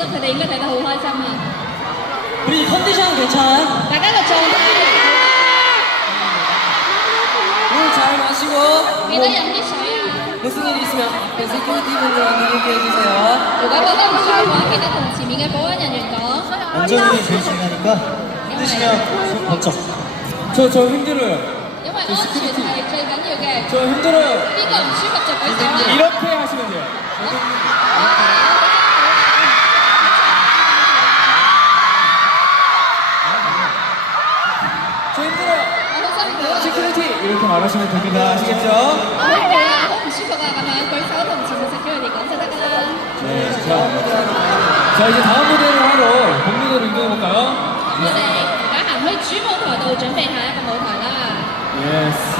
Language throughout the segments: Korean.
覺得佢哋應該睇得好開心啊！你 condition 幾差무슨일있으면계속큐티분들한테얘기주세요누가무서워하기동지민보안연령도안전운이좋으시니까힘드시면손번쩍저저힘들어요저스크립저힘들어요이렇게 저 힘들어요. 시큐리티 이렇게 말하시면 됩니다. 아시겠죠? 네, 자, 자 이제 다음 무대를 하러 본 무대로 이동해 볼까요? 네, 나 한회 주모 타도 준비해야 무대 하나. 예스.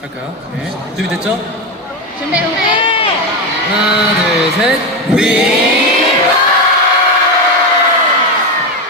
할까요? 네. 준비됐죠? 준비, 준비! 하나, 둘, 셋. 위! 위!